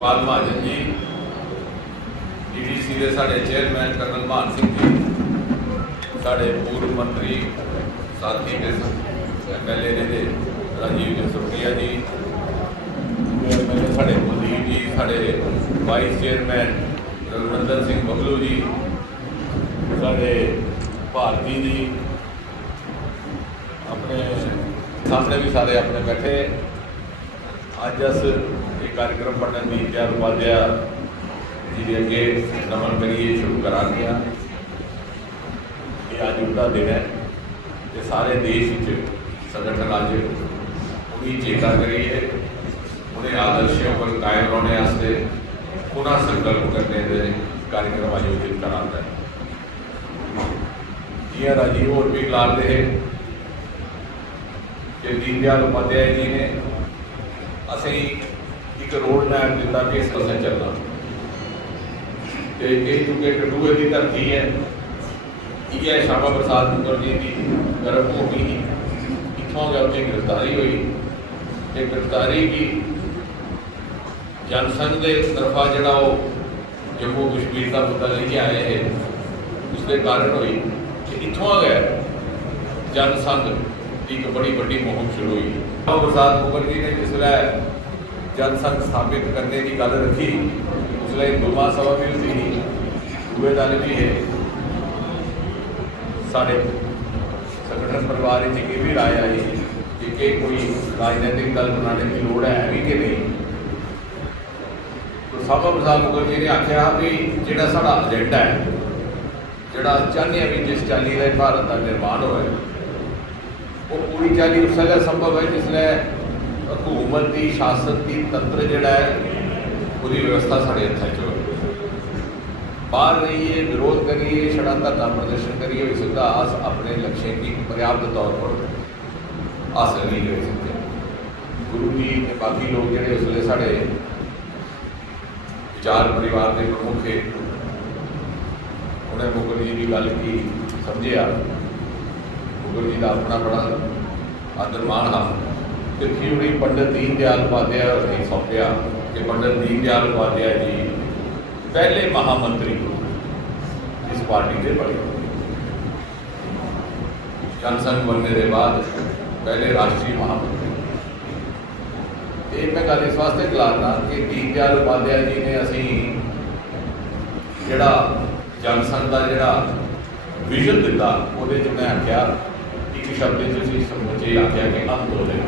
पाल Mahajan ji, DDC के साढ़े chairman colonel मान सिंह जी, साढ़े पूर्व मंत्री साथी के MLA ने राजीव जसरोटिया जी, MLA साढ़े कुलदीप जी, साढ़े वाइस चेयरमैन रघुनंदन सिंह बबलू जी, साढ़े भारती जी, अपने सामने भी सारे अपने बैठे। अज अस एक कार्यक्रम पंडित दीनदयाल उपाध्याय जी के अगे नमन करिए शुरू करा गया। ये अज उनका दिन है कि सारे देश संगठन अज उन्हीं चेता करिए, उन्हें आदर्शों पर कायम रहने वास्ते पुनः संकल्प करने के कार्यक्रम आयोजित कराता है। जियां राजीव और भी गलाल रहे कि दीनदयाल उपाध्याय जी ने असी एक रोड मैप दिता कि इस पासे चलना, क्योंकि कठुए की धरती है, यह श्यामा प्रसाद मुखर्जी की गर्भ भूमि ही, इतों गया उनकी गिरफ्तारी हुई। गिरफ्तारी की जनसंघ के तरफा जोड़ा जम्मू कश्मीर का मुद्दा लेके आए है, उसके कारण हुई कि इतों गया जनसंघ एक बड़ी बड़ी मुहिम शुरू हुई। श्यामा प्रसाद मुखर्जी ने जिसलै जनसंघ स्थापित करने की गल रखी, उसलै हिंदू महासभा भी होती, दूए दल भी है। साढ़े संगठन परिवार ये भी राय आई कि कोई राजनैतिक दल बनाने की लोड़ है भी कि नहीं। तो श्यामा प्रसाद मुखर्जी ने आख्या भी जोड़ा साड़ा एजेंडा है, जोड़ा चाहते हैं भी जिस चाली का भारत का निर्माण होए, वो पूरी चाली उस वेले संभव है जिसले हुकूमत की शासन की तंत्र जोड़ा है पूरी व्यवस्था साढ़े हथा च हो। बाहर रहिए, विरोध करिए, छड़ा धरना प्रदर्शन करिए, इस उदास अपने लक्ष्य की पर्याप्त तौर पर हासिल नहीं कर सकते। गुरु जी ने बाकी लोग जोड़े उस वे साढ़े विचार परिवार के प्रमुख है, उन्हें मुखर्जी की गल की समझिया। मुखर्जी का अपना बड़ा आदर मान हाँ कि उन्हें पंडित दीनदयाल उपाध्याय ने सौंपया कि पंडित दीनदयाल उपाध्याय जी पहले महामंत्री इस पार्टी के बने, जनसंघ बनने के बाद पहले राष्ट्रीय महामंत्री। एक मैं गल इस वास्ते गलाना कि दीनदयाल उपाध्याय जी ने असी जोड़ा जनसंघ का जोड़ा विजन दिता, वो मैं आख्या एक शब्द समूचे आख्या कि अंत्योदय।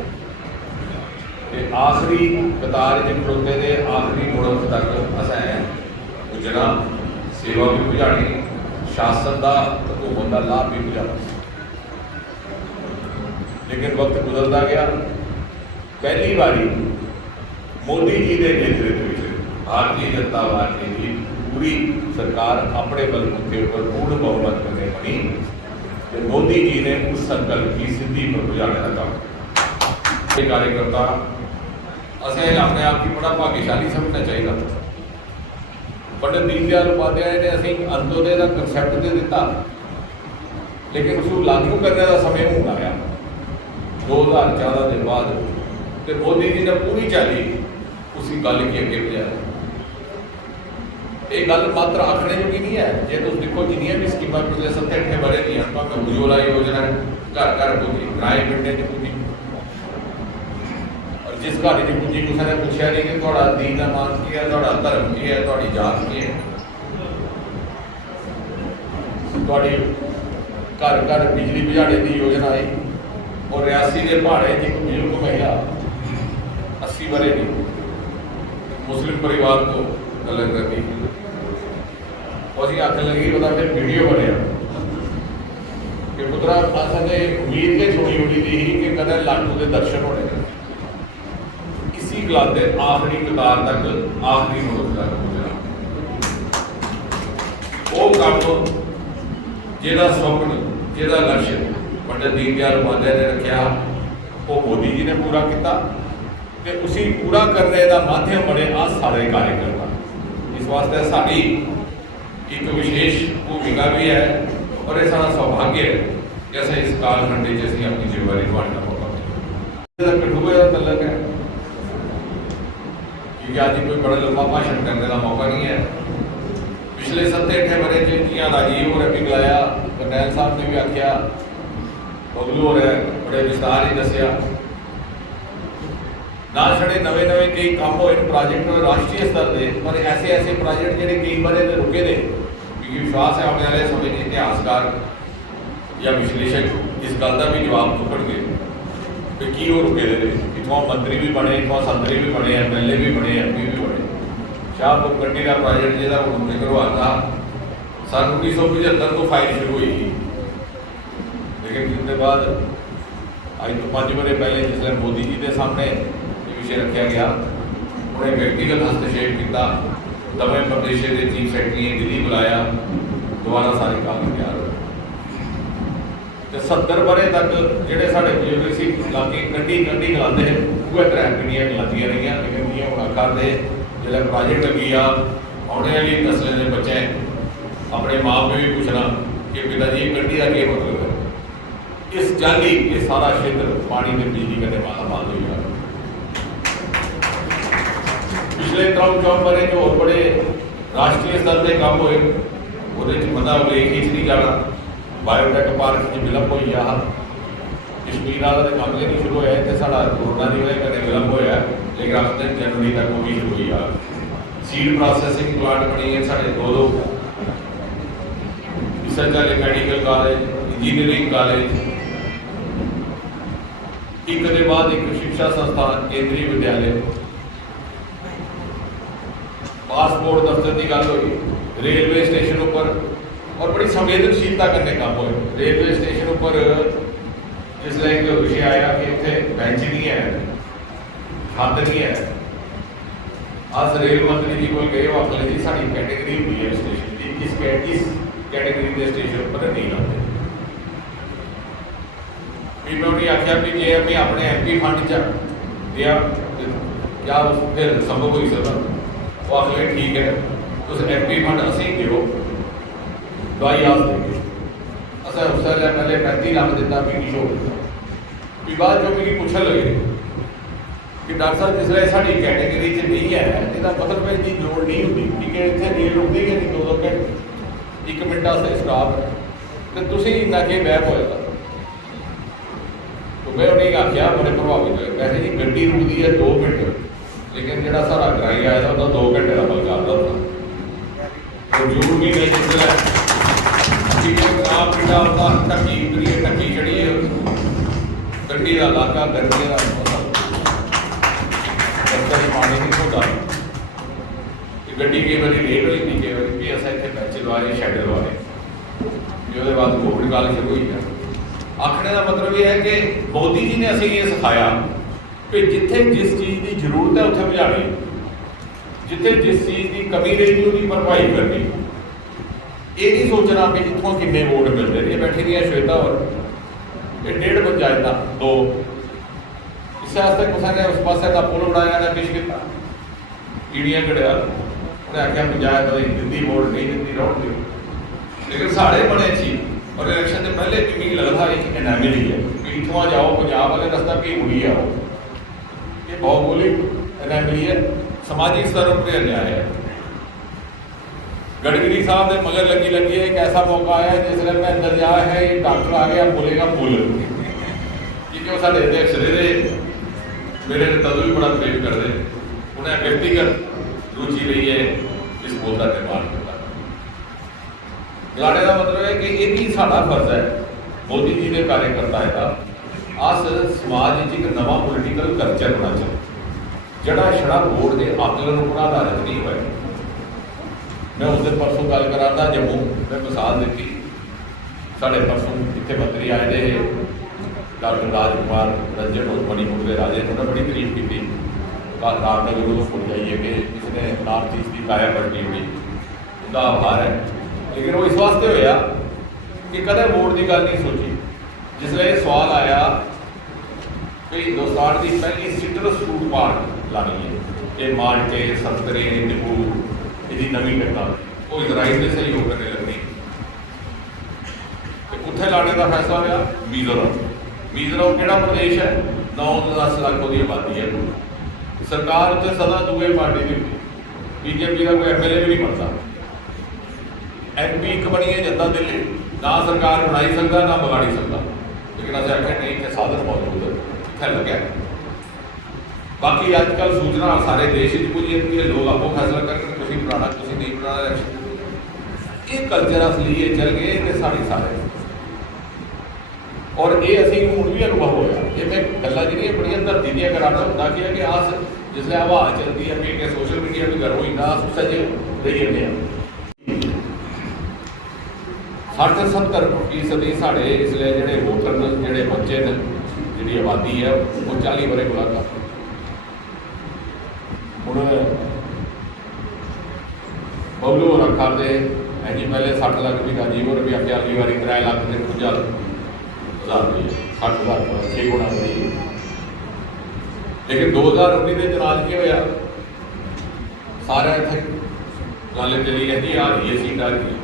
आखिरी कतार खड़ोते थे, आखिरी मुड़क तक असें पुजना, सेवा भी पुजानी, शासन का हुकूमत का लाभ भी पुजाना। लेकिन वक्त गुजरता गया। पहली बारी मोदी जी के नेतृत्व में भारतीय जनता पार्टी की पूरी सरकार अपने बलबूते पर पूर्ण बहुमत में बनी, तो मोदी जी ने उस संकल्प की सिद्धि पर पुजाने का काम। कार्यकर्ता असें अपने आप की बड़ा भाग्यशाली समझना चाहिए। पंडित दीनदयाल उपाध्याय ने असी अंत्योदय का कंसैप्ट दे दिता, लेकिन उसको लागू करने का समय हूँ आया 2014 के बाद, तो मोदी जी ने पूरी चाली उसी गल के अगे भेजा। ये गल मात्र आखने जोगी नहीं है। जे तुम देखो जिन्नियां भी स्कीमां पिछले 7-8 बारे दी भावें उज्जवला योजना घर घर पुजी, ग्राए पिंडे च पुजी, और जिस घर च पुजी किसी ने पूछा नहीं कि थोड़ा दीन ईमान की है, थोड़ा धर्म की है, थोड़ी जात की है, थोड़ी घर घर बिजली बुझाने की योजना आई। और रियासी के पहाड़े एक बुजुर्ग महिला 80 बारे की मुस्लिम परिवार को गलत कर दी, और आखन लगी वह फिर वीडियो बनया कि पुत्रा असाने उम्मीद के छोड़ी उड़ी थी कि कदे लाटू के दर्शन होने। इसी गल के आखिरी कतार तक, आखिरी मुल्क तक वो काम जिहदा स्वप्न, जिहदा लक्ष्य पंडित दीनदयाल उपाध्याय ने रखा, वो मोदी जी ने पूरा किया, तो उसी पूरा करने का माध्यम बने आ सारे कार्यकर्ता। इस वास्ते साड़ी एक विशेष भूमिका भी है, और यह सारा सौभाग्य है कि असें इस कालखंड से अपनी जिम्मेवारी निभाने का मौका मिला। कठुए का तलक है क्योंकि आज कोई बड़ा लंबा भाषण करने का मौका नहीं है। पिछले 7-8 बरे जियां राजीव होरें भी गलाया, करनैल साहब ने भी आख्या, बबलू होरें बड़े विस्तार ही दसिया, ना छड़े नवे नवे कई काम होए प्रोजेक्ट राष्ट्रीय स्तर के, पर ऐसे ऐसे प्रोजेक्ट जो कई बार रुके ने, क्योंकि विश्वास है आने वाले समय के इतिहासकार या विश्लेषक इस गल का भी जवाब चुकणगे कि की वो रुके दे। इतों मंत्री भी बने, इतों संतरी भी बने, MLA भी बने, MP भी बने। शाहपुर कंडी का प्रोजेक्ट जिहदा हुण जिक्र हुआ था, सन 1975 तो फाइल शुरू हुई थी, लेकिन उसके बाद आज तो 5 बरे पहले जिसने मोदी जी के सामने ये विषय रखा गया, उन्हें व्यक्तिगत हस्तक्षेप किया, दमे प्रदेश के चीफ सैकटरी ने दिल्ली बुलाया, दोबारा सारे काम तैयार हो। 70 बरे तक जोड़े साढ़े बजुर्ग से लागे कंडी कंडी गलाते हैं, वह 3 पिंडियां गलादियां रही, लेकिन ये हम आखा दे जो प्रोजेक्ट लगी आने वाली नस्ल के बच्चे अपने माँ प्यो भी पूछना कि पिता जी कंडी का क्या मतलब है। इस जाली ये सारा क्षेत्र पानी में बिजली करने वाला माल हो गया। पिछले 3-4 बरे जो और बड़े राष्ट्रीय स्तर के काम हुए, वो मतलब लेख ही नहीं जाना। बायोटेक पार्क की विलंब हुई आ, कश्मीर वाला तो काम नहीं शुरू होया, इतने साढ़ा कोरोना की वजह करके विलंब होया, लेकिन 8 जनवरी तक वो भी शुरू हुई आ। सीड प्रोसैसिंग प्लांट बनी है साढ़े 2 रिसर्च वाले मैडिकल कॉलेज, इंजीनियरिंग कॉलेज, एक के बाद एक शिक्षा संस्थान, केंद्रीय विद्यालय, पासपोर्ट दफ्तर की गल हुई, रेलवे स्टेशन पर और बड़ी संवेदनशीलता करने काम हुए। रेलवे स्टेशन पर जिसले एक विषय आया कि इतने बेंच नहीं है, छत नहीं है, अस रेल मंत्री जी को गए, वो आखले जी साड़ी कैटेगरी हुई है स्टेशन की, इस कैटेगरी के स्टेशन पर नहीं लाते। फिर मैं उन्हें आख्या भी जे मैं अपने MP फंड च दिया क्या फिर संभव हो सकता, वो आखले ठीक है, उस MP फंड असी दो दवाई आस देंगे। असा उस पहले 35 लाख दिता पीटी शो भी, बाद जो मेरी पूछने लगे कि डॉक्टर साहब जिसले साड़ी कैटेगरी च नहीं है, इसका मतलब है जी लोड़ नहीं होती, ठीक है, इतने रेल रुकती है नहीं 2-2 घंटे 1 मिनट से स्टाफ है, तो तुम इन्ना के वहम होएगा। तो मैं उन्हें आख्या बड़े प्रभावित हुए, वैसे जी गड्डी रुकती है 2 मिनट, लेकिन जो सारा किराया आया था 2 घंटे का बल करता था। तो जरूर भी नहीं जिसले ढक्की ढक्की चढ़ी है कंडी का इलाका, गर्मी का मौसम, पानी नहीं होता, गड्डी कई बार लेट हो जाती, कई बार भी अस इतने बेंच लवाए, शैड लवाए, जो बाद कोविड काल शुरू हुई है। आखने का मतलब यह है कि मोदी जी ने असें ये सिखाया कि जिथे जिस चीज़ की जरूरत है उत्थे भजानी, जिथे जिस चीज़ की कमी रही उसकी भरपाई करनी। ये नहीं सोचना कि इतों किन्ने वोट मिलते रहे। बैठी रही श्वेता और 1.5 पंचायत 2 इस वास्ते किसी ने उस पास का पुल बनाया ना किश किया कीड़ियाँ कड़िया, उन्हें आख्या पंचायत दी वोट नहीं दी रहो, लेकिन साढ़े बड़े अच्छी और इलेक्शन से पहले भी मुझे लगता एक एनामिली है कि इतों जाओ पंजाब वाले रस्ता भी मुड़ी आओ, ये भौगोलिक एनामिली है, समाजिक स्तर पर अन्याय है। गडकरी साहब ने मगर लगी लगी है, एक ऐसा मौका आया जिसने मैं अंदर जा है, एक डॉक्टर आ गया बोलेगा पुल, क्योंकि साढ़े अध्यक्ष रहे मेरे तदू भी बड़ा प्रेम कर दे, उन्हें व्यक्तिगत रुचि रही है इस पुल का निर्माण करना। गलाने का मतलब है कि ये भी साड़ा फर्ज है मोदी जी के कार्यकर्ता है अस समाज एक नवा पोलिटिकल कल्चर होना चाहिए, जड़ा छड़ा वोट के आकलन पर आधारित नहीं हुआ। मैं उस दिन परसों गल करा था जम्मू में मिसाल दी, साढ़े परसों इतने मंत्री आए थे डॉक्टर राजकुमार रंजन और मणिपुर के राजे, उन्होंने बड़ी तारीफ की रामनगर को भुल जाइए कि जिसने नॉर्थ ईस्ट की काया पलटी हुई, उनका आभार है। लेकिन वो इस वास्ते होया कि कदे वोट की गल नहीं सोची, जिसले ये सवाल आया कि हिंदुस्तान की पहली सिट्रस फ्रूट पार्क लानी है, कि माल्टे संतरे नींबू यदि नवी टेक्नोलॉजी वो इजराइल के सहयोग करने लगनी, तो उत्थे लाने का फैसला होया। मिजोरम, मिजोरम केड़ा प्रदेश है, 9-10 लाख की आबादी है, सरकार उत्ते सदा दूए पार्टी की बीजेपी का कोई MLA भी नहीं बनता। MP एक बनी है जनता दिल्ली, ना सरकार बनाई सकता ना बिगाड़ी सकता, लेकिन असं आखे नहीं कि साधन मौजूद है इतना लगे। बाकी अजकल सूचना सारे देश पुजी जाती है, लोग आपको फैसला करके तुम बनाना तुम नहीं बनाना इलेक्शन। ये कल्चर असली ये चल गए कि साड़ी सारे और ये असी हूँ भी अनुभव होया। ये मैं गल्लां जिहड़ियां बड़ियां धरती दियां कराना होंदा कि अस जिसलै हवा चलती है कि सोशल मीडिया भी गर्म होता अस सजे रही जन्ने 60-70% साढ़े इसलिए जोड़े वोटर ने जोड़े बच्चे ने जी आबादी है वो 40 वरे को घट। हूँ बबलू होर आखते हैं जी पहले 60 लाख भी राजीव होर भी आख्या अगली बारी 3 लाख 53,000 रुपये 60,000 6 गुणा बढ़ी। लेकिन 2019 के चुनाव की होया सारे इतने गल चली है जी आ रही है सीट आ रही है।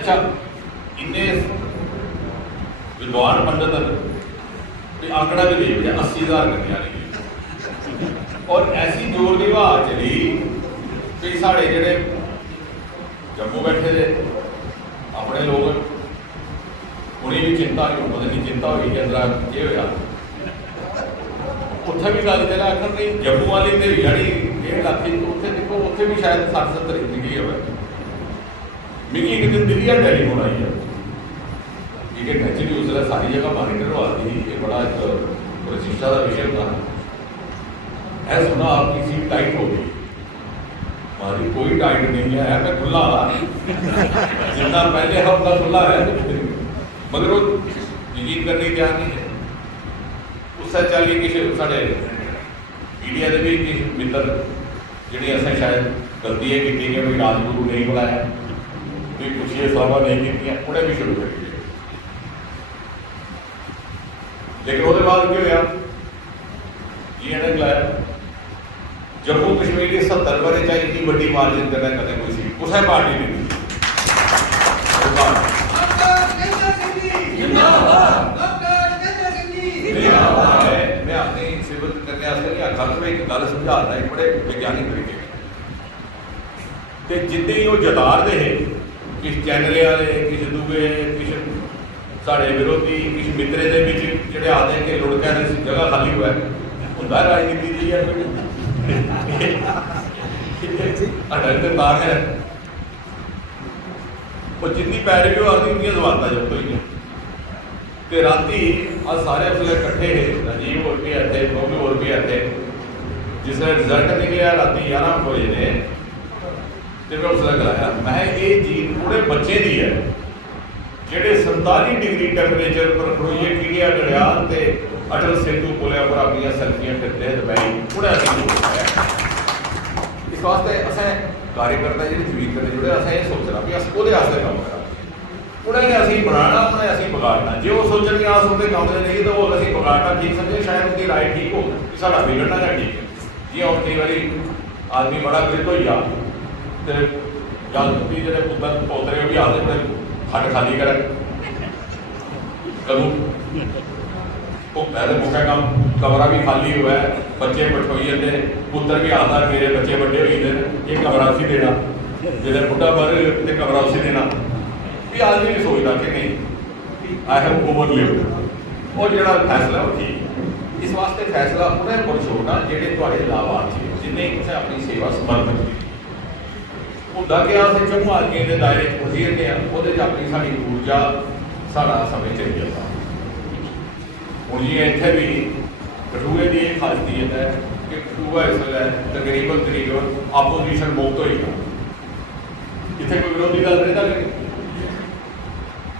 अच्छा इन्ने विद्वान पंडित आंकड़ा भी देख लिया 80,000 करनी आ रही है और ऐसी जोर की हवा चली कि साढ़े जेडे जम्मू बैठे थे अपने लोग उन्हें भी चिंता नहीं पता नहीं चिंता हुई कि अंदर ये होया उत्थे भी गल चला आखर नहीं जम्मू वाली तो यानी 1.5 लाख उत्थे देखो उत्थे भी शायद 60-70 निकली हो। मिगी एक दिन दिल्ली टेलीफोन आई है कि नेचुरली उसने सारी जगह मॉनिटर आती ये बड़ा एक प्रतिष्ठा का विषय था। ऐ सुना आपकी सीट टाइट हो गई। हमारी कोई टाइट नहीं है मैं खुला जितना पहले हफ्ता खुला है मगर वो यकीन करने की तैयार नहीं है। उस चलिए किसी साढ़े मीडिया के भी किसी मित्र जी असें शायद गलती है की कि कोई राजगुरु नहीं बुलाया कोई कुछ ये सभा नहीं की उन्हें भी शुरू करी। लेकिन वो बाद क्या होया जी इन्हें बुलाया जम्मू कश्मीर की 70 बारे चाहे इतनी बड़ी मार्जिन करना कदम कोई सी कुछ पार्टी नहीं दी। मैं अपनी सिविल करने नहीं आखा मैं एक गल समझाता एक बड़े वैज्ञानिक तरीके जितने ही वो जतारते हैं किस चैनल वाले किस दूए किस साढ़े विरोधी किस मित्रे के जोड़े आते हैं कि लुड़क जगह खाली हुआ है होंगे राजनीति जी है तार है वो जितनी पैरवी वो आती उन्नी जमानत जब्त हुई तो राती आज सारे उसले कट्ठे राजीव होर भी इतने बबलू होर भी इतने जिसने रिजल्ट निकलिया राती 11 बजे ने तो मैं उसने गलाया मैं ये जीत पूरे बच्चे की है जेडे 47 डिग्री टैंपरेचर पर खड़ोइए कीड़िया गड़ियाल ते अटल सेतु पुलिया पर अपनी सेल्फियां करते हैं दबाई उन्हें इस वास्ते असें कार्यकर्ता जी जमीन करने जुड़े असें ये सोचना भी अस वो काम करा उन्हें असी बनाना उन्हें असी बिगाड़ना जो वो सोचन कि अस उनके काम नहीं तो वो असी बिगाड़ना ठीक समझे शायद उनकी राय ठीक हो साढ़ा बिगड़ना या ठीक है जी और कई बार आदमी बड़ा विरुद्ध हो जा तो गल की जो पुत्र पोतरे भी आते खंड खाली कर करूँ वो पहले मुख्य काम कमरा भी खाली हुआ है बच्चे बठोई जाते पुत्र भी आता मेरे बच्चे बड़े हो गए ये कमरा उसी देना जो बुढ़ा मर तो कमरा उसी देना भी आदमी नहीं सोचता कि नहीं आई हैव ओवर लिव्ड और जो फैसला वो ठीक इस वास्ते फैसला उन्हें पर छोड़ना जेडे थोड़े लाभार्थी जिन्हें किसी अपनी सेवा समर्पित की होंगे कि अस जम्मू आदमियों के दायरे फसी जन्ने वो अपनी साड़ी ऊर्जा सारा समय चल जाता। हूँ जी इतने भी कठुए की यह खासियत है कि कठुआ इस वे तकरीबन आपोजिशन मुक्त होगा इतने कोई विरोधी गल रहता नहीं।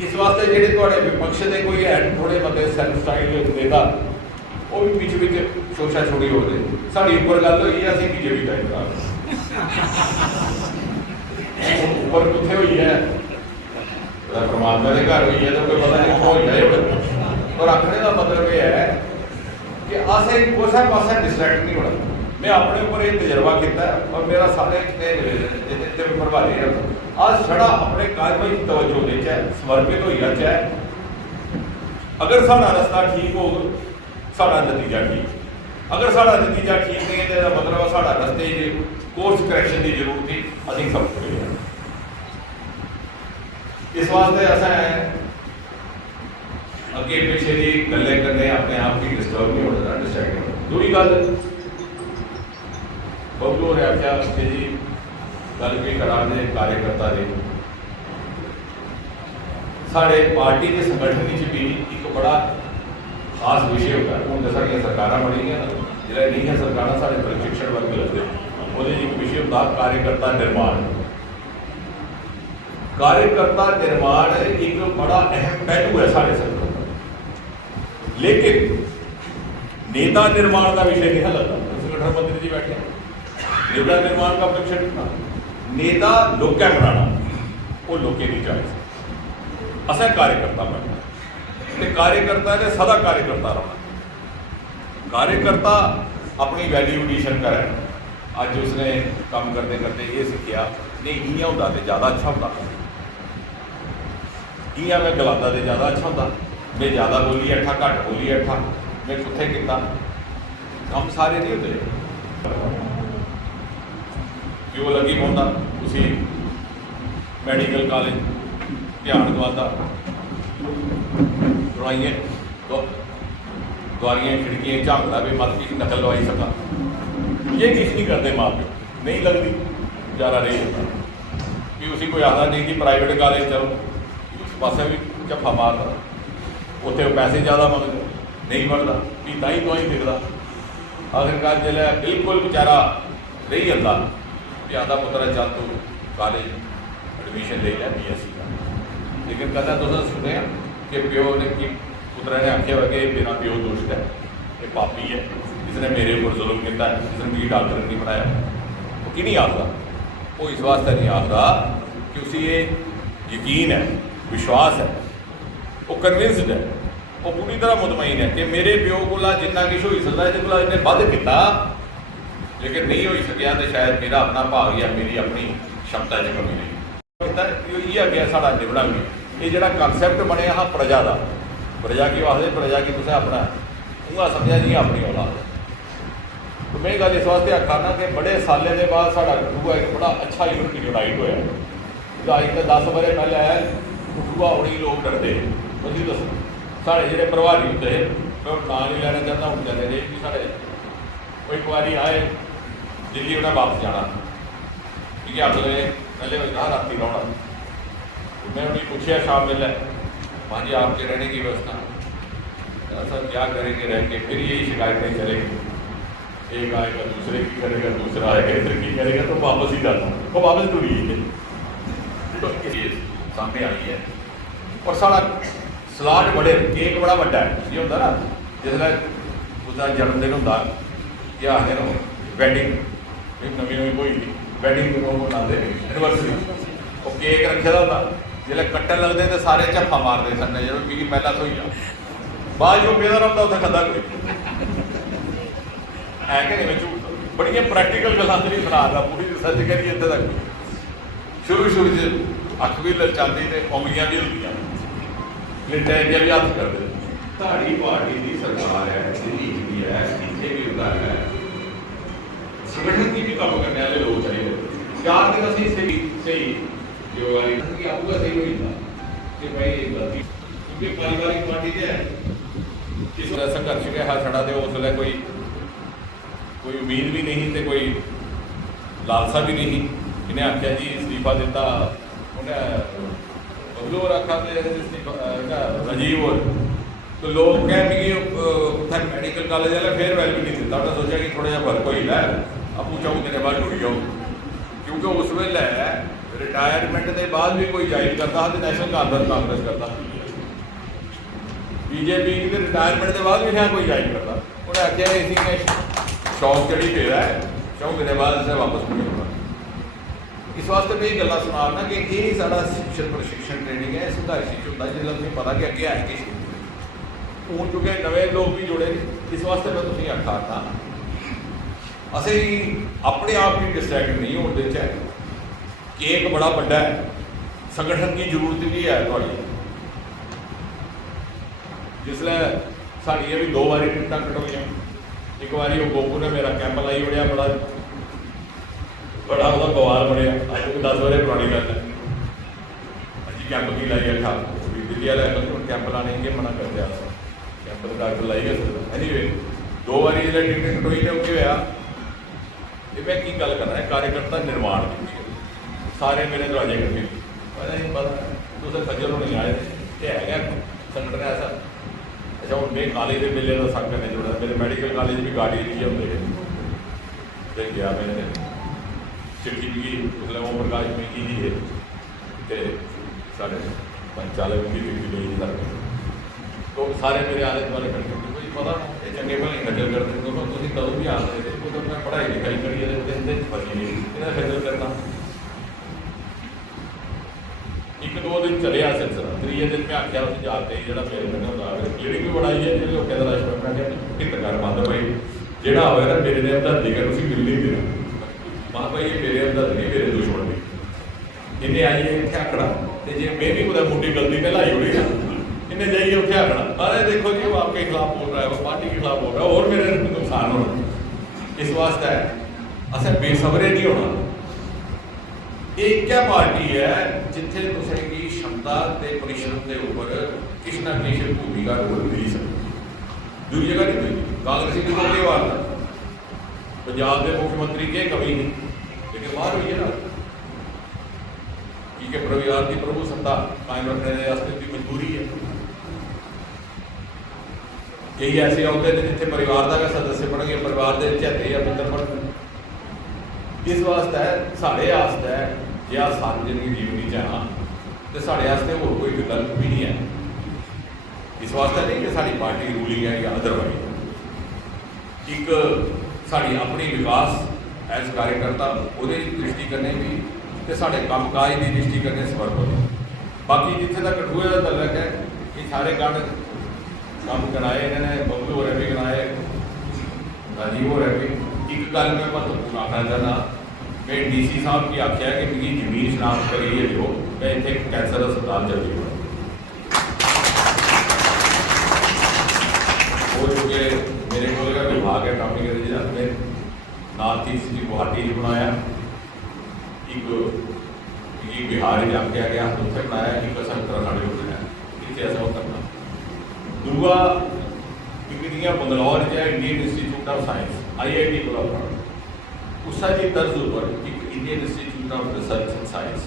इस वास्ते जो विपक्ष के कोई है थोड़े मतलब सेल्फ स्टाइल नेता वो भी बीच बीच शोशा छोड़ी हो रहे साड़ी उपर गल हुई है अभी बीजेपी का इनकार उपर कितने हुई है परमात्मा के घर हुई है तो कोई पता नहीं हो जाए और आखने का मतलब यह है कि असें कुछ पासा डिस्ट्रैक्ट नहीं होना। मैं अपने ऊपर एक तजर्बा किया और मेरा सारे जितने भी प्रभावी है आज छड़ा अपने कार्य में तवज्जो देचे समर्पित हो जाए अगर साड़ा रास्ता ठीक हो साड़ा नतीजा ठीक अगर साड़ा नतीजा ठीक नहीं है तो इसका मतलब साड़ा रस्ते कोर्स करैक्शन की जरूरत थी, अभी सब कुछ है। इस वास्ते अस अगे पिछे की गल्लें करने अपने आप की डिस्टर्ब नहीं होना, डिस्ट्रैक्ट नहीं होना। दूसरी गल बबलू ने आख्या कि जी गल भी करा दे कार्यकर्ता ने साढ़े पार्टी के संगठन भी एक बड़ा खास विषय होता है। हूँ साड़ियाँ सरकार बनी ना, जो नहीं है सरकार साढ़े प्रशिक्षण वर्ग लगते वो एक विषय होता कार्यकर्ता निर्माण। कार्यकर्ता निर्माण एक बड़ा अहम पहलू है साढ़े संगठन, लेकिन नेता निर्माण का विषय नहीं लगता। संगठन मंत्री जी बैठे नेता निर्माण का प्रशिक्षण था, नेता लोग बनाना वो लोगों की चॉइस, असा कार्यकर्ता बनना तो कार्यकर्ता ने सदा कार्यकर्ता रहना। कार्यकर्ता अपनी वैल्यू एडिशन करे। अज उसने काम करते करते ये सीखिया नहीं इं होंदा तो ज़्यादा अच्छा होता, इं मैं गलादा तो ज़्यादा अच्छा होता, मैं ज़्यादा बोली अठा घट बोली अठा मैं कुत्थे किता, काम सारे नहीं होते। प्यो लगी पाँदा उसी मैडिकल कॉलेज ध्यान दवाता, दवाइयाँ द्वारियाँ खिड़कियाँ झाँकता भी मत की नकल लवाई सका। ये चीज़ नहीं करते माँ प्यो, नहीं लगती बेचारा नहीं होता कि उसी कोई आता नहीं कि प्राइवेट कॉलेज चलो, उस पास भी झप्पा मारता, उत्थे पैसे ज़्यादा मंगते नहीं बनता कि ताई तो ही दिखता। आखिरकार जिसलै बिल्कुल बेचारा रही जाता कि आधा पुत्रा चल तू कॉलेज एडमिशन ले लिया BSc का, लेकिन कहता तुसें सुने कि प्यो ने कि पुत्रा ने आख्या हुआ कि मेरा प्यो दुष्ट है, ये पापी है, इसने मेरे ऊपर जुल्म किया, इसने मेरी डॉक्टर नहीं बनाया। वो कि नहीं आता, वो इस वास्ते नहीं आता कि उसी ये यकीन है, विश्वास है, वो कन्विंसड है, वो पूरी तरह मुतमईन है कि मेरे प्यो को जिन्ना कुछ हो सकता है को इन्हें वध किया, लेकिन नहीं हो सकिया तो शायद मेरा अपना भाग या मेरी अपनी क्षमता च कमी नहीं। ये अगे साड़ा निभना भी ये जो कंसैप्ट बने हाँ प्रजा का, प्रजा की आखते प्रजा की तुसें अपना उंगा समझा जी अपनी औलाद। तो मैं गल इस वास्ते आखाना कि बड़े साले के बाद साड़ा कठुआ एक बड़ा अच्छा यूनाइट होया। अज तो 10 बरे पहले आया कठुआ उड़ी लोग डरते तुम दसो साढ़े जो प्रभारी होंगे, मैं ना नहीं लैना चाहता हूँ कहते जी कि साढ़े कोई एक बारी आए दिल्ली उन्हें वापस जाना ठीक है, अगले पहले कहा राती रौना, मैं उन्हें पूछा शाम मिले हाँ जी आपके रहने की व्यवस्था, सर क्या करेंगे रह के, फिर यही शिकायतें चलेगी, एक आएगा दूसरे की करेगा, दूसरा आएगा इधर की करेगा, तो वापस ही जाता वो वापस टूरी है। तो ये सामने आई है और सारा सलाद बड़े केक बड़ा बड़ा है। ये होता ना जिसला उसका जन्मदिन होता क्या आखते ना वैडिंग नवी नवी कोई वैडिंग मनाते एनिवर्सरी, वो केक रखे दा होता जिसले कट्टन लगते तो सारे झप्पा मारते सन जो मिगी पहला तो ही बाद जो पेदा रहा उत्थे खदा कोई है कि नहीं। मैं झूठ बड़िया प्रैक्टिकल गल्लां नहीं सुना रहा, पूरी सच करिए इत्थे तक शुरू से अख भी ललचाती तो उंगलियां भी होंदियां लिटा इंडिया भी हथ करते। साड़ी पार्टी की सरकार है, दिल्ली भी है, इतने भी होता है, संगठन की भी काम करने वाले लोग चाहिए। चार दिन असं सही जो आपका सही नहीं था कि भाई गलती क्योंकि पारिवारिक पार्टी है किस संघर्ष के हाथ छड़ा दे उस वे कोई उम्मीद भी नहीं तो कोई लालसा भी नहीं। इन्हें आख्या जी इस्तीफा दिता उन्हें बबलू और आखा राजीव और तो लोग कह कि उत्थे मैडिकल कॉलेज वाले फिर वैल भी नहीं दिता। उन्हें सोचा कि थोड़ा जहा फर्क हो लै आपू चाहूँ दिन बाद जुड़ जाओ, क्योंकि उस वे रिटायरमेंट के बाद भी कोई ज्वाइन करता तो नैशनल कांग्रेस करता, बीजेपी की रिटायरमेंट के बाद भी यहाँ कोई ज्वाइन करता। उन्हें आख्या इसी शौक चढ़ी पेरा है, शौक दिन बाद इसे वापस नहीं होगा। इस वास्ते मैं ये गल्लां सुनाना कि ये सारा शिक्षण प्रशिक्षण ट्रेनिंग है, इसका इसी होता है जिसमें तुम्हें पता कि अगे आएगी हूँ चुके नवे लोग भी जुड़े। इस वास्ते मैं तुम्हें आखा था असी अपने आप ही डिस्ट्रैक्ट नहीं होने देते केक बड़ा बड़ा है, संगठन की जरूरत भी है थोड़ी। जिसलै साड़ियाँ भी 2 बारी टिकटां कटोईयां एक बार वो गोकू ने मेरा कैंप लाई उड़िया, बड़ा बड़ा वह बवाल बढ़िया। अज तो 10 वरे पुरानी गल है, अजी कैंप की लाई है दिल्ली वाले कैंप लाने के मना कर दिया, कैंप तो डॉक्टर लाई गए। एनीवे 2 बारी जो टिकट कटोई ने उके होया। मैं की गल करना है, कार्यकर्ता निर्माण की सारे मेरे दरवाजे कटे, पता नहीं पता तुम खज्जल होने आए थे है संगठन ऐसा। अच्छा हूँ मैं कॉलेज के मेले का संग करने जुड़ा, मेरे मैडिकल कॉलेज भी गाड़ी लिखी होंगे गया मैंने चिट्ठी भी उसने ओम प्रकाश में की है तो साढ़े पंचालक की लिखी गई सर। तो सारे मेरे आले दुआले खड़े कोई पता ये चंगे भले खज्जल करते तो तुम कदों भी आ रहे थे, तो मैं पढ़ाई लिखाई करी फसी नहीं इन्हें खज्जल करना। 1-2 दिन चलिया सिलसिला, 3 दिन मैं आख्या उस जाते ही जो मेरे मैंने जी भी बढ़ाई है जो लोगों का रश मैं क्या हितकार बंद भाई जोड़ा होगा ना मेरे ने अंदर देकर उसी मिल नहीं देना मां भाई ये मेरे अंदर नहीं मेरे दुश्मन भी इन्हें आइए इतने आखना तो जे मैं भी कुछ मुंडी गलती ने लाई होगी ना इन्हें जाइए उत्थे आखना अरे देखो जी वो आपके खिलाफ बोल रहा है, वो पार्टी के खिलाफ बोल रहा है और मेरे नुकसान होना। इस वास्ते असें बेसबरे नहीं होना। एक क्या पार्टी है जिथे तुसें की क्षमता के परिश्रम के उपर किसी ना किसी भूमिका रोल मिल सकती, दूसरी जगह नहीं मिलती। कांग्रेसी की तो वार पंजाब के मुख्यमंत्री के कभी नहीं, लेकिन बाहर हुई है ना क्योंकि परिवार की प्रभु सत्ता कायम रखने की मजबूरी है। कई ऐसे आते हैं जिथे परिवार का सदस्य बढ़ परिवार के चहेते या मित्र बढ़। इस वास्ते साढ़े आस्ते जे आ सार्वजनिक जीवनी चाहना तो साढ़े आस्ते होर कोई विकल्प भी नहीं है। इस वास्ते नहीं कि साड़ी पार्टी रूलिंग है या अदरवाइज, एक साड़ी अपनी विकास एज कार्यकर्ता वो दृष्टि करने भी तो साढ़े कामकाज की दृष्टि करने समर्थ होते। बाकी जिथे तक कठुए का तलक है ये सारे काम गिनाए इन्होंने, बबलू हो रहे भी गिनाए, राजीव हो रहे भी। एक गल मैं महत्वपूर्ण आखना चाहना, मैं DC साहब की आख्या कि मेरी जमीन शनाख्त करिए जो मैं इतने कैंसर अस्पताल जल्दी हो चुके। मेरे को विभाग है ट्रैफिक का मैं नॉर्थ ईस्ट की गुवाहाटी बनाया, एक बिहार में आख्या गया उत्थे बनाया, एक असा उत्तराखंड में बनाया, इतने ऐसा करना। दूआ एक बंगलौर जो Indian institute of science IIT Kolhapur उस की तर्ज पर एक Indian institute of research and science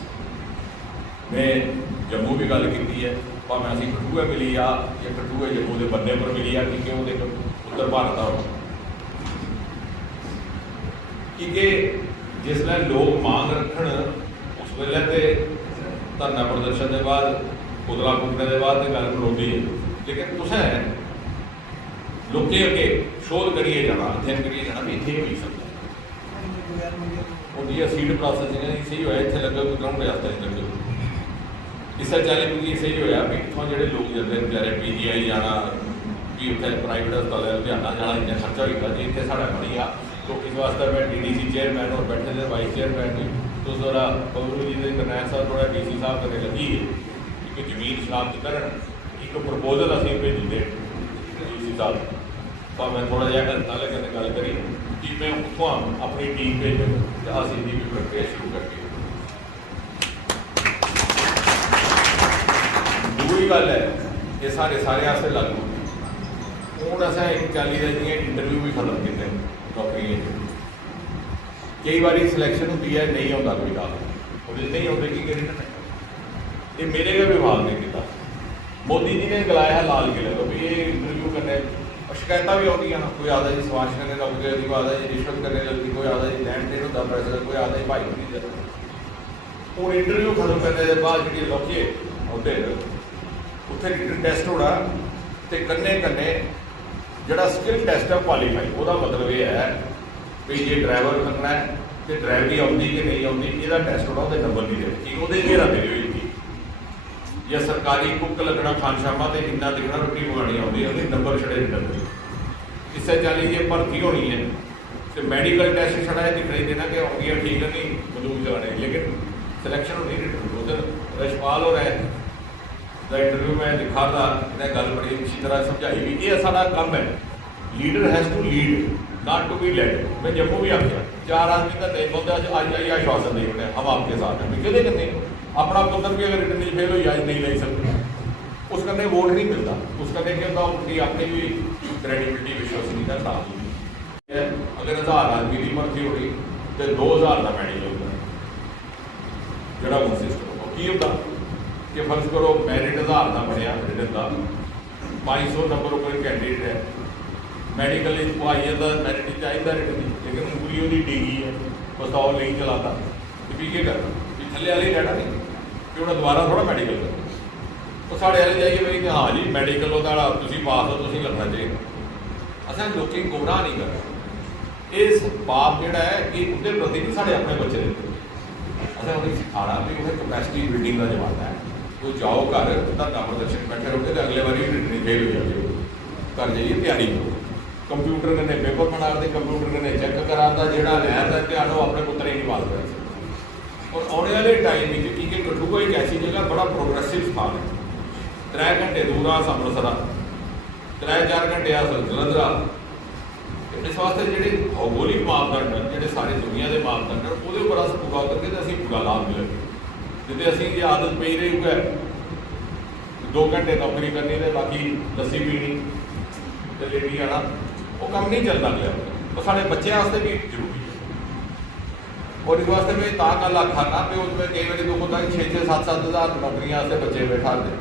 मैं जम्मू भी गल की है, भावें असी कठुए मिली आ या कठुए जम्मू के बन्ने पर मिली आ क्योंकि वो उत्तर भारत आ क्योंकि जिसले लोग मांग रखन उस वेले तो धरना प्रदर्शन के बाद पुतला फूकने के बाद गल खड़ोती है, लेकिन तुसें लोगों अगे शोध करिए जाना अध्ययन करिए जाना भी इतने मिल सकता और जी सीड प्रोसैसिंग सही होया इतने लगे कोई ग्राउंड रास्ता नहीं लगे। इस चाली क्योंकि सही होया भी इतों जो लोग जाते बेचारे PGI जाना भी उत्थे प्राइवेट अस्पताल लुधियाना जाना इन्ना खर्चा होगा जी इतने साढ़ा बनी आ। तो इस वास्ते मैं DDC चेयरमैन और बैठे थे वाइस चेयरमैन भी तो थोड़ा बबलू जी के करनैल साहब थोड़ा DC साहब करने लगी है कि जमीन शनाख्त कर एक प्रपोजल असीं भेजी DC साहब पर मैं थोड़ा जहा घंटा लगने गल करी कि मैं उत्थों अपनी टीम भेजूँ तो असीं दी भी प्रक्रिया शुरू करके। दूसरी गल है ये सारे आस्ते लागू हूँ असें एक चाली के इंटरव्यू भी खत्म किए नौकरी। कई बार सिलैक्शन होती है नहीं आता कोई डाल और नहीं आते की करें ये मेरे का विभाग ने किया। मोदी जी ने गलाया लाल किले तो भी ये इंटरव्यू करने शिकायत भी आती ना, कोई आता जी सवाश करने लग गया, कोई आता जी रिश्वत करने लगी, कोई आता जी लैंड देन होता पैसे, कोई आता जी भाई नहीं देता। हूँ इंटरव्यू खत्म करने के बाद जी लौके आते उत्थे रिटन टेस्ट होना तो कन्ने कन्ने जोड़ा स्किल टेस्ट है क्वालीफाई वह मतलब ये है भी जे ड्राइवर करना है तो ड्राइवरी आती कि नहीं आती यदा टेस्ट होना वो नंबर नहीं देते कि वो घेरा दे या सरकारी कुक लगना खानशामा तो इन्ना दिखना रोटी पकानी आती है नंबर छड़े नहीं लगते। इस चाली जी भर्ती होनी है तो मैडिकल टेस्ट छड़ा दिखना ही देना कि आउंदियां ठीक है नहीं बंदूक चलाने, लेकिन सिलैक्शन होनी नहीं। उस दिन रशपाल हो रहे इंटरव्यू में लिखा था इन्हें गल बड़ी अच्छी तरह समझाई भी ये सारा काम है leader has to lead, not to be led. मैं जम्मू भी आख्या 4 आदमी का नहीं बोलते आज आई आश्वासन दे रहे हम आपके साथ हैं, कि करने अपना पुत्र भी अगर रिटर्न फेल हो आज नहीं ले सकते, उस करने वोट नहीं मिलता, उस करने क्या होता उनकी अपनी भी क्रेडिबिलिटी विश्वसनीयता खराब होगी है। अगर 1000 आदमी की भर्ती हो गई तो 2000 का मैडिकल होगा जोड़ा हूँ सिस्टम की होता कि फर्ज करो मैरिट 1000 का बनया रिटर्न का 500 नंबर कोई कैंडिडेट है मैडिकल आई जाता मैरिट चाहिए रिटर्न, लेकिन पूरी वो डिगी है पस्ताव नहीं चलाता तो भी क्या करना भी थले वाले रहना नहीं कि उन्हें दोबारा थोड़ा मैडिकल करना तो साढ़े वाले जाइए भाई कि हाँ जी मैडिकल तुम पास हो तुम लगना चाहिए। असें लोग गुमराह नहीं करना इस पाप जोड़ा है कि उनके प्रति भी साढ़े अपने बच्चे देते असें उन्हें सिखाना भी उन्हें कैपेसिटी बिल्डिंग का जमाना है। तो जाओ घर धरना प्रदर्शन बैठे रहोगे तो अगले बार रिटर्न फेल हो जाए घर जाइए तैयारी करो कंप्यूटर कन्नै पेपर बना दे कंप्यूटर कन्नै चैक करा जोड़ा लैन का ध्यान वो अपने पुत्र ही नहीं बात कर सकता। और आने वाले टाइम में क्योंकि कठुआ एक ऐसी जगह बड़ा प्रोग्रेसिव स्थान है 3 घंटे दूर आ अमृतसर 3-4 घंटे आ जलंधर इस वास्ते जोड़े भौगोलिक मापदंड जोड़े सारी दुनिया के मापदंड वो अस पूरा करके तो असीं पूरा लाभ मिले जिते असीं ये आदत पई रही है 2 घंटे नौकरी करनी तो बाकी लस्सी पीनी तो लेडी आना वो कम नहीं चलना गया वो साढ़े बच्चों वास्ते भी जरूरी है। और इस वास्ते मैं गल आखाना भी उसमें कई बार दुख होता है 6-7 हज़ार नौकरियों बच्चे बैठा दे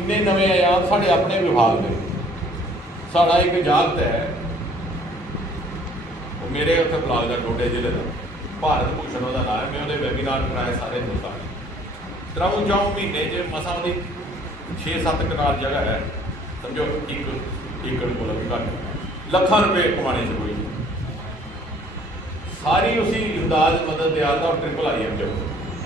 इन्ने नवे आयाम साढ़े अपने विभाग में साढ़ा एक जागत है वो मेरे उत्थे ब्लाक का डोडे जिले का भारत भूषण का नाम है मैं उन्हें वैबीनार कराए सारे हिंदुस्तान 3-4 महीने च मसा वो 6-7 कनाल जगह है समझो एक एकड़ को भी घट लाखों रुपये कमाने शुरू हुई सारी उसी इमदाद मदद दिया था और ट्रिपल IM जब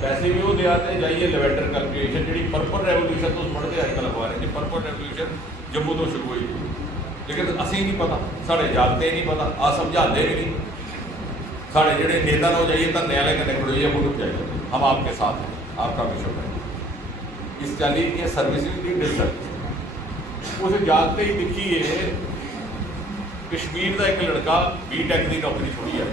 पैसे भी वो दिया थे जाइए लेवेंडर कैलकुलेशन जी पर्पल रेवोल्यूशन तो पढ़ते अजकल अखबार जी पर्पल रेवोल्यूशन जम्मू तो शुरू हुई लेकिन असी नहीं पता साढ़े जागते नहीं पता आ समझाते भी नहीं साढ़े जोड़े नेता लोग जाइए धरने वाले कन्ने खड़ोइए फोटो चाहिए हम आपके साथ हैं आपका विश्व है इस चाली ये सर्विसिंग की डिस्ट्रिक्ट उस जागते ही देखिए कश्मीर का एक लड़का B.Tech की नौकरी छोड़ी है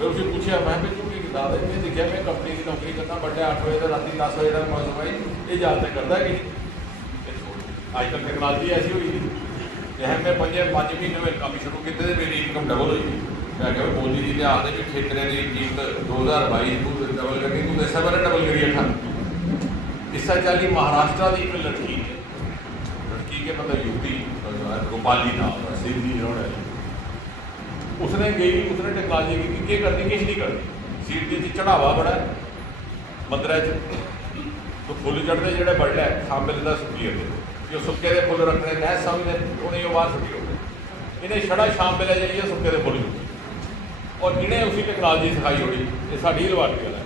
मैं उसे पूछा मैं तू की किताब है मैं देखा मैं कंपनी की नौकरी करना बड़े 8 बजे तो रात 10 बजे तक मौसम भाई ये जागते करता है कि अजकल टेक्नोलॉजी ऐसी हुई थी मैं 5 महीने में काम शुरू किए मेरी इनकम डबल हुई मैं क्या मोदी जी ने आते भी ठेके की कीमत 2022 को डबल करनी तू इस बार डबल करिए था इस चाली महाराष्ट्र की एक लड़की के मतलब यूपी गोपाली नाम है सिंधी है उसने गई उसने टेक्नोलॉजी की क्या करनी किश नहीं करनी सीट दी चढ़ावा बड़ा मंदिर तो फुल चढ़ते जोड़े बड़े शामिल का सुक्की होते जो सुक्के के फुल रखने मैं समझते उन्हें बाहर छुट्टी हो गई इन्हें छड़ा शाम वेले जाइए सुक्के के फुल और इन्हें उसी टेक्नोलॉजी सिखाई होगी ये साड़ी रवायती गल है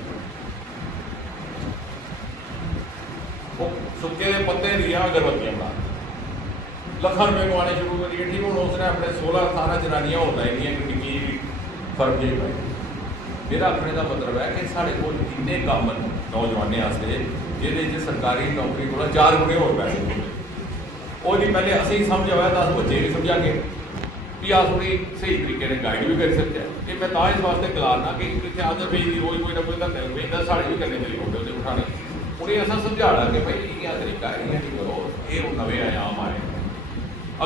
वो सुक्के के पत्ते दियाँ अगरबत्तियाँ बना लाखों रुपये कमाने शुरू करिए ठीक हूँ उसने अपने 16-17 जनानियाँ होता है कि निकी फर्क जी पाई मेरा अपने का मतलब है कि साढ़े को इन्ने काम नौजवानों वास्ते जिहदे सरकारी नौकरी को 4 गुणे होर पैसे मिलते वो नहीं पहले असीं समझ आया तो अस बच्चे भी समझा के भी अस उन्हें सही तरीके से गाइड भी कर सकते हैं कि मैं इस वास्ते खिलाना कि इतने आदत पेज की रोज़ कोई ना कोई धरने भेजता साढ़े भी करने चली होंगे उन्हें उठाने उन्हें असा समझाना कि भाई यह तरीका है नहीं करो ये नवे आयाम आए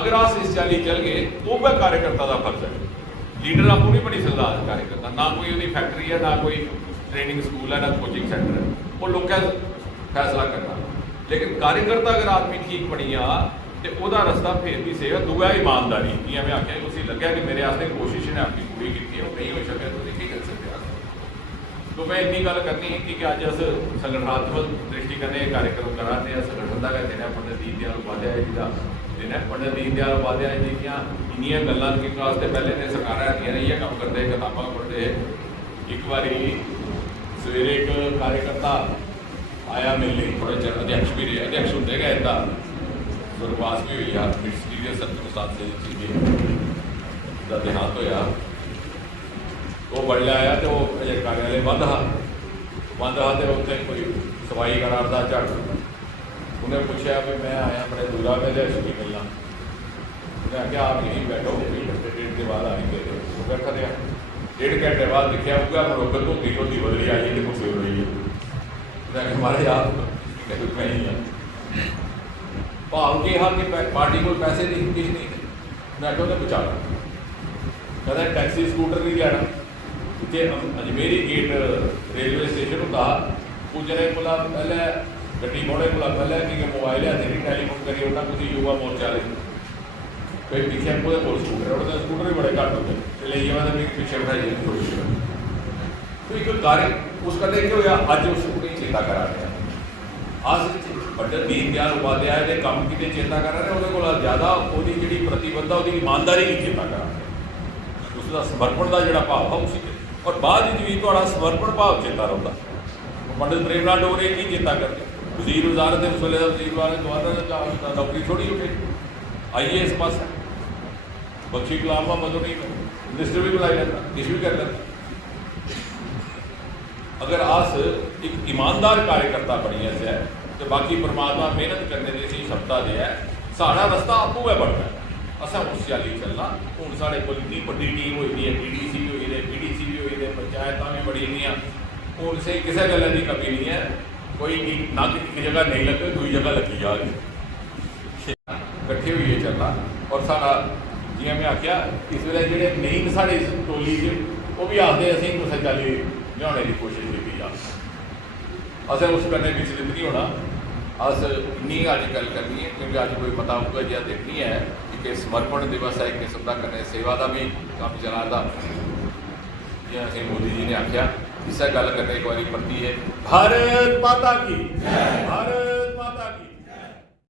अगर अस इस चाली चल गए तो वह कार्यकर्ता का फर्ज है लीडर आपको नहीं बनी सकता कार्यकर्ता ना कोई उसकी फैक्ट्री है ना कोई ट्रेनिंग स्कूल है ना कोचिंग सेंटर है वो लोग फैसला करना लेकिन कार्यकर्ता अगर आदमी ठीक बनी आ तो वह रास्ता फिर भी सही है दूआ ईमानदारी जियां मैं आख्या उसी लग्या कि मेरे वास्ते कोशिश ने अपनी पूरी की है वो नहीं हो सके तो नहीं कर सकते तो मैं इन्नी गल करनी कि अज अस संगठनात्मक दृष्टि कन्नै कार्यक्रम करा संगठन का दिन है पंडित दीनदयाल उपाध्याय जी का दिन है पंडित दीनदयाल उपाध्याय जी दियाँ इन्नियां गल्लां कीते वास्ते पहले तो सरकारां हथियां ने इह काम करते किताबां पढ़ते एक बारी सवेरे एक कार्यकर्ता आया मिलने थोड़े चर अध्यक्ष भी रहे अध्यक्ष होंगे गए इदा सुरवास भी हुई आ मिनिस्ट्रीरियल सर्कमस्टांस का देहांत होया वो बड़े आया तो अजय कार्यालय बंद हा तो उत्थे कोई सफाई करारदा झट उन्हें पूछा भी मैं आया बड़े दूरा में अध्यक्ष की मिलना उन्हें आख्या आप यहीं बैठो, 1.5 के बाद आएंगे। तो बैठा रहा, 1.5 घंटे बाद देखा होगा मुरब्बत तो धोती बदली आई है, कुछ हो रही है। उन्हें आख्या हमारे आप मैं ही हाँ भाव के हाल कि पार्टी को पैसे नहीं, कुछ नहीं। मैं आख्या उन्हें बचा ला, कहता टैक्सी स्कूटर नहीं लेना। इतने अजमेरी गेट रेलवे स्टेशन होता कुछ जने को पहले गड्डी मोड़े को पहले कि मोबाइल है नहीं टैलीफोन करिए उन्हें कुछ युवा मोर्चा ले फिर दिखे को स्कूटर और स्कूटर भी बड़े घट होते ले मैं पीछे बिठाइए थोड़ी। तो एक कार्य उसका देखे हुआ अज उसको चेता करा रहे अस पंडित दीन दयाल उपाध्याय के काम की चेता करा रहे वो ज़्यादा वो जी प्रतिबद्धता वो ईमानदारी की चेता करा रहे उसका समर्पण का जोड़ा भाव है उसी और बाद भी थोड़ा समर्पण भाव चेता रहता। पंडित प्रेम लाल डोगरे की चेता करते वजीर वजारत उस वे वजीर वाले द्वारा नौकरी थोड़ी उठे IAS पास है बख्शी गुलाम मोहम्मद नहीं मिनिस्टर भी बुलाई लेता किस भी कर लेता। अगर आस एक ईमानदार कार्यकर्ता बनी है तो बाकी परमात्मा मेहनत करने की क्षमता जो है सारा रस्ता आपू है बढ़ना असा उस चाली चलना। हूँ साढ़े को इतनी बड़ी टीम हुई है TDC भी हुई है PDC भी हुई है पंचायत भी बड़ी हुई हूँ से किसी गल की कमी नहीं है कोई ना एक जगह नहीं लगे दूसरी जगह लगी जा रही कट्ठे हुई चलना। और सारा जियां मैं आख्या इस वे जो नहीं साड़ी टोली वो भी आखते अं कुछ चाली लियाने की कोशिश की जा असें उस करने विचलित नहीं होना। अस इन्नी अज गल करनी है क्योंकि अज कोई पता होगा जहा दिन नहीं है कि समर्पण दिवस है एक किस्म का कन्ने सेवा का भी काम चलाता जियां असीं मोदी जी ने आख्या इस गल करने एक बार पड़ती है भारत माता की भारत